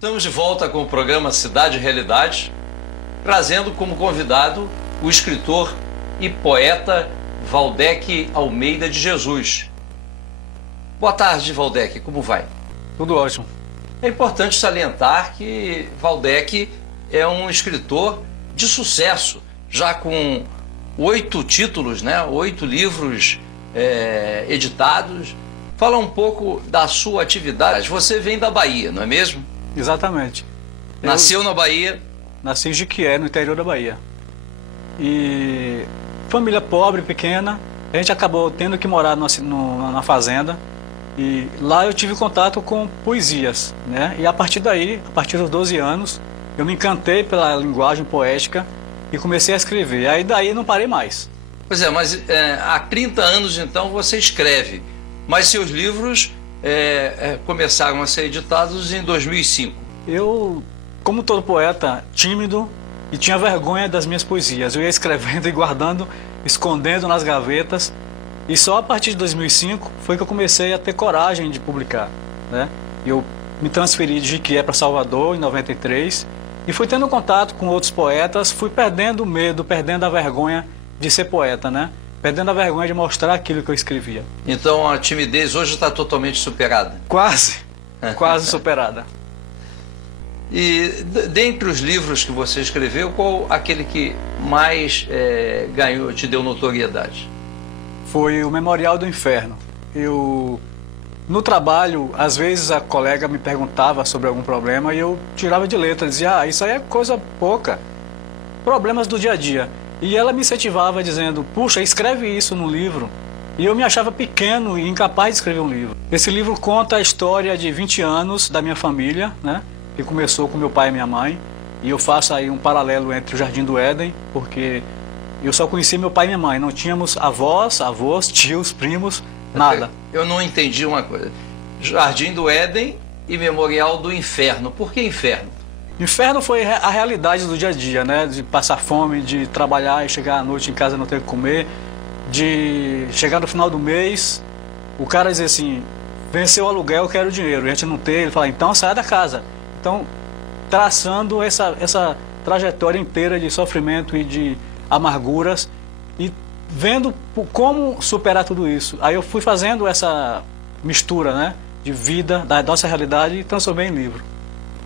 Estamos de volta com o programa Cidade e Realidade, trazendo como convidado o escritor e poeta Valdec Almeida de Jesus. Boa tarde, Valdec, como vai? Tudo ótimo. É importante salientar que Valdec é um escritor de sucesso, já com 8 títulos, 8 livros editados. Fala um pouco da sua atividade. Você vem da Bahia, não é mesmo? Exatamente. Nasceu na Bahia? Nasci em Jequié, no interior da Bahia. E família pobre, pequena, a gente acabou tendo que morar na fazenda. E lá eu tive contato com poesias, né? E a partir daí, a partir dos 12 anos, eu me encantei pela linguagem poética e comecei a escrever. Aí daí não parei mais. Pois é, mas há 30 anos então você escreve, mas seus livros começaram a ser editados em 2005. Eu, como todo poeta, tímido e tinha vergonha das minhas poesias. Eu ia escrevendo e guardando, escondendo nas gavetas. E só a partir de 2005 foi que eu comecei a ter coragem de publicar, né? Eu me transferi de Jequié para Salvador em 93 e fui tendo contato com outros poetas, fui perdendo o medo, perdendo a vergonha de ser poeta, né? Perdendo a vergonha de mostrar aquilo que eu escrevia. Então a timidez hoje está totalmente superada? Quase superada. E dentre os livros que você escreveu, qual aquele que mais te deu notoriedade? Foi o Memorial do Inferno. No trabalho, às vezes a colega me perguntava sobre algum problema e eu tirava de letra, dizia, isso aí é coisa pouca, problemas do dia a dia. E ela me incentivava dizendo, puxa, escreve isso no livro. E eu me achava pequeno e incapaz de escrever um livro. Esse livro conta a história de 20 anos da minha família, né? Que começou com meu pai e minha mãe. E eu faço aí um paralelo entre o Jardim do Éden, porque eu só conheci meu pai e minha mãe. Não tínhamos avós, tios, primos, nada. Eu não entendi uma coisa. Jardim do Éden e Memorial do Inferno. Por que inferno? Inferno foi a realidade do dia a dia, né? De passar fome, de trabalhar e chegar à noite em casa e não ter o que comer, de chegar no final do mês, o cara dizer assim, venceu o aluguel, eu quero dinheiro, e a gente não ter, ele fala, então sai da casa. Então, traçando essa trajetória inteira de sofrimento e de amarguras e vendo como superar tudo isso. Aí eu fui fazendo essa mistura, né, de vida, da nossa realidade e transformei em livro.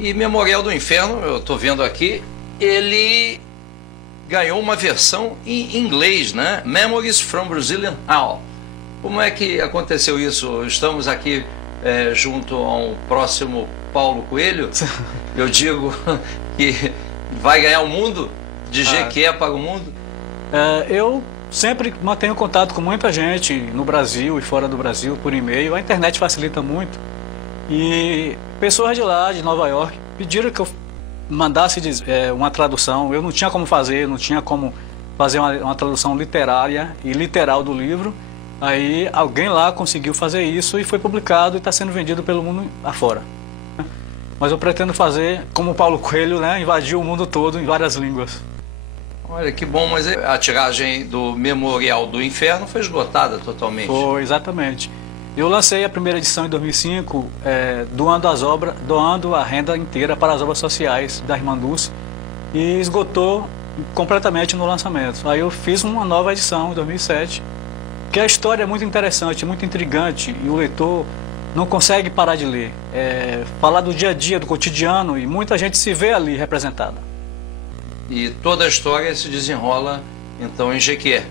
E Memorial do Inferno, eu estou vendo aqui, ele ganhou uma versão em inglês, né? Memories from Brazilian Hell. Como é que aconteceu isso? Estamos aqui junto ao próximo Paulo Coelho. Eu digo que vai ganhar o mundo, de Jequié para o mundo. Eu sempre mantenho contato com muita gente no Brasil e fora do Brasil por e-mail. A internet facilita muito. E pessoas de lá, de Nova York, pediram que eu mandasse uma tradução. Eu não tinha como fazer, não tinha como fazer uma tradução literária e literal do livro. Aí alguém lá conseguiu fazer isso e foi publicado e está sendo vendido pelo mundo afora. Mas eu pretendo fazer como Paulo Coelho, né, invadir o mundo todo em várias línguas. Olha que bom, mas a tiragem do Memorial do Inferno foi esgotada totalmente. Foi, exatamente. Eu lancei a primeira edição em 2005, doando a renda inteira para as obras sociais da Irmã Dulce, e esgotou completamente no lançamento. Aí eu fiz uma nova edição em 2007, que a história é muito interessante, muito intrigante, e o leitor não consegue parar de ler. Falar do dia a dia, do cotidiano, e muita gente se vê ali representada. E toda a história se desenrola, então, em Jequié.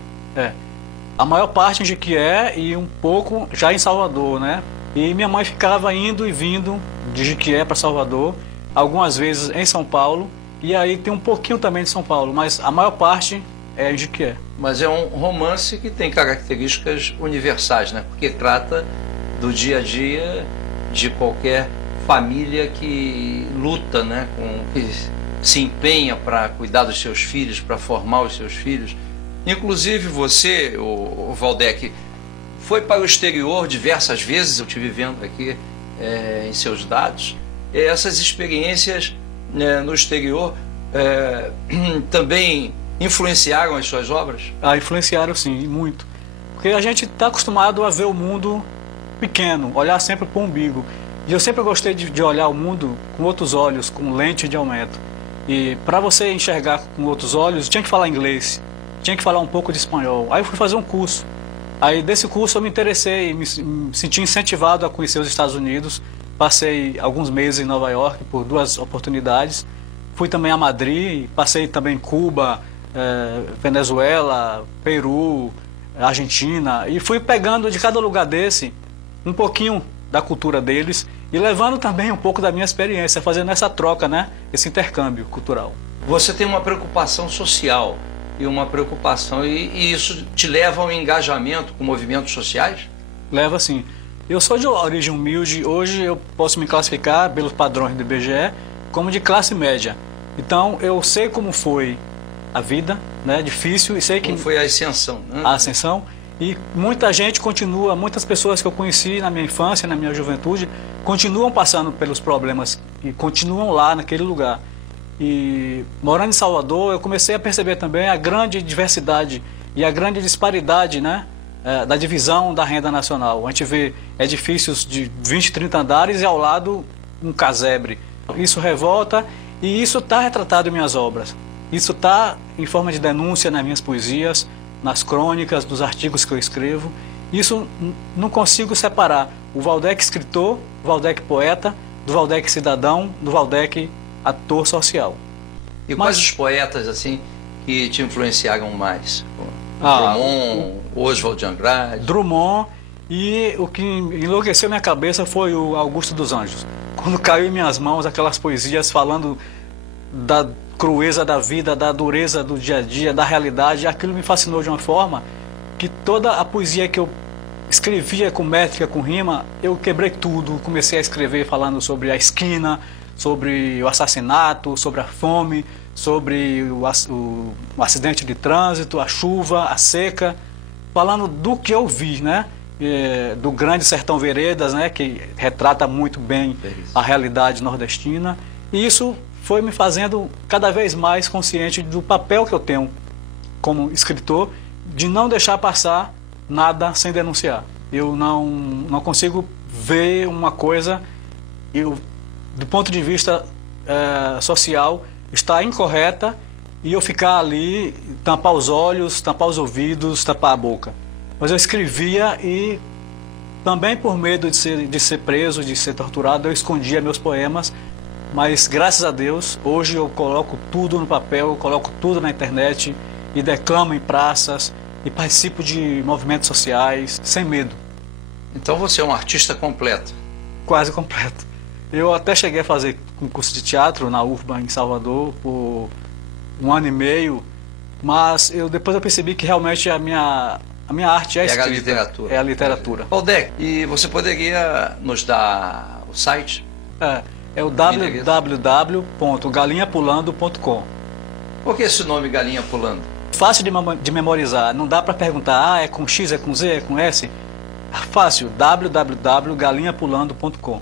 A maior parte em Jequié e um pouco já em Salvador, né? E minha mãe ficava indo e vindo de Jequié para Salvador, algumas vezes em São Paulo, e aí tem um pouquinho também de São Paulo, mas a maior parte é em Jequié. Mas é um romance que tem características universais, né? Porque trata do dia a dia de qualquer família que luta, né? Que se empenha para cuidar dos seus filhos, para formar os seus filhos. Inclusive você, o Valdec, foi para o exterior diversas vezes, eu estive vendo aqui em seus dados. Essas experiências no exterior também influenciaram as suas obras? Influenciaram sim, muito. Porque a gente está acostumado a ver o mundo pequeno, olhar sempre para o umbigo. E eu sempre gostei de olhar o mundo com outros olhos, com lente de aumento. E para você enxergar com outros olhos, tinha que falar inglês, tinha que falar um pouco de espanhol. Aí eu fui fazer um curso. Aí desse curso eu me interessei, me senti incentivado a conhecer os Estados Unidos. Passei alguns meses em Nova York por 2 oportunidades. Fui também a Madrid, passei também em Cuba, Venezuela, Peru, Argentina. E fui pegando de cada lugar desse um pouquinho da cultura deles e levando também um pouco da minha experiência, fazendo essa troca, né? Esse intercâmbio cultural. Você tem uma preocupação social e uma preocupação, e isso te leva a um engajamento com movimentos sociais? Leva sim. Eu sou de origem humilde, hoje eu posso me classificar pelos padrões do IBGE como de classe média. Então eu sei como foi a vida, né? Difícil, e sei que... Como foi a ascensão, né? A ascensão. E muita gente continua, muitas pessoas que eu conheci na minha infância, na minha juventude, continuam passando pelos problemas e continuam lá naquele lugar. E morando em Salvador, eu comecei a perceber também a grande diversidade e a grande disparidade, né, da divisão da renda nacional. A gente vê edifícios de 20, 30 andares e ao lado um casebre. Isso revolta e isso está retratado em minhas obras. Isso está em forma de denúncia nas minhas poesias, nas crônicas, nos artigos que eu escrevo. Isso não consigo separar o Waldeck escritor, o Waldeck poeta, do Waldeck cidadão, do Waldeck ator social. E quais os poetas assim que te influenciaram mais? Drummond, Oswald de Andrade? Drummond, e o que enlouqueceu minha cabeça foi o Augusto dos Anjos. Quando caiu em minhas mãos aquelas poesias falando da crueza da vida, da dureza do dia a dia, da realidade, aquilo me fascinou de uma forma que toda a poesia que eu escrevia com métrica, com rima, eu quebrei tudo, comecei a escrever falando sobre a esquina, sobre o assassinato, sobre a fome, sobre o acidente de trânsito, a chuva, a seca, falando do que eu vi, né? Do Grande Sertão Veredas, né? Que retrata muito bem a realidade nordestina, e isso foi me fazendo cada vez mais consciente do papel que eu tenho como escritor, de não deixar passar nada sem denunciar. Eu não consigo ver uma coisa, do ponto de vista social, está incorreta e eu ficar ali, tampar os olhos, tampar os ouvidos, tampar a boca. Mas eu escrevia e também por medo de ser preso, de ser torturado, eu escondia meus poemas. Mas, graças a Deus, hoje eu coloco tudo no papel, eu coloco tudo na internet e declamo em praças e participo de movimentos sociais sem medo. Então você é um artista completo? Quase completo. Eu até cheguei a fazer um curso de teatro na UFBA em Salvador por 1 ano e meio, mas depois eu percebi que realmente a minha arte é a escrita. A literatura. É a literatura. Waldeck, e você poderia nos dar o site? É o www.galinhapulando.com. Por que esse nome Galinha Pulando? Fácil de memorizar, não dá para perguntar, é com X, é com Z, é com S? Fácil, www.galinhapulando.com.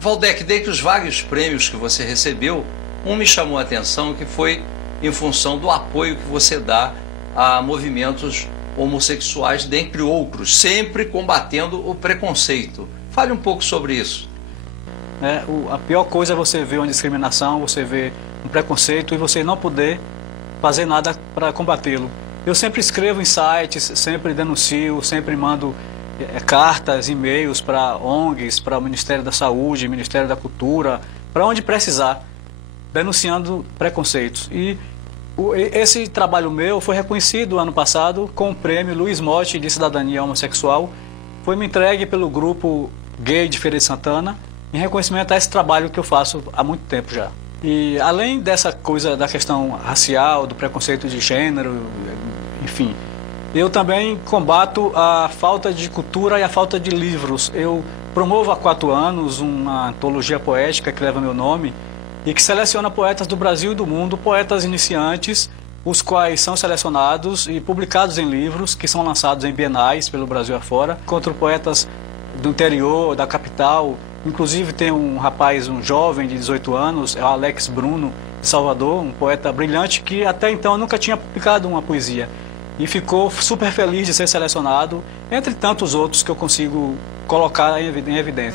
Waldeck, dentre os vários prêmios que você recebeu, um me chamou a atenção, que foi em função do apoio que você dá a movimentos homossexuais, dentre outros, sempre combatendo o preconceito. Fale um pouco sobre isso. A pior coisa é você ver uma discriminação, você ver um preconceito e você não poder fazer nada para combatê-lo. Eu sempre escrevo em sites, sempre denuncio, sempre mando cartas, e-mails para ONGs, para o Ministério da Saúde, Ministério da Cultura, para onde precisar, denunciando preconceitos. E esse trabalho meu foi reconhecido ano passado com o prêmio Luiz Motti de Cidadania Homossexual. Foi me entregue pelo grupo Gay de Feira de Santana, em reconhecimento a esse trabalho que eu faço há muito tempo já. E além dessa coisa da questão racial, do preconceito de gênero, enfim, eu também combato a falta de cultura e a falta de livros. Eu promovo há 4 anos uma antologia poética que leva meu nome e que seleciona poetas do Brasil e do mundo, poetas iniciantes, os quais são selecionados e publicados em livros que são lançados em bienais pelo Brasil afora. Encontro poetas do interior, da capital. Inclusive tem um rapaz, um jovem de 18 anos, é o Alex Bruno, de Salvador, um poeta brilhante que até então nunca tinha publicado uma poesia. E ficou super feliz de ser selecionado, entre tantos outros que eu consigo colocar em evidência.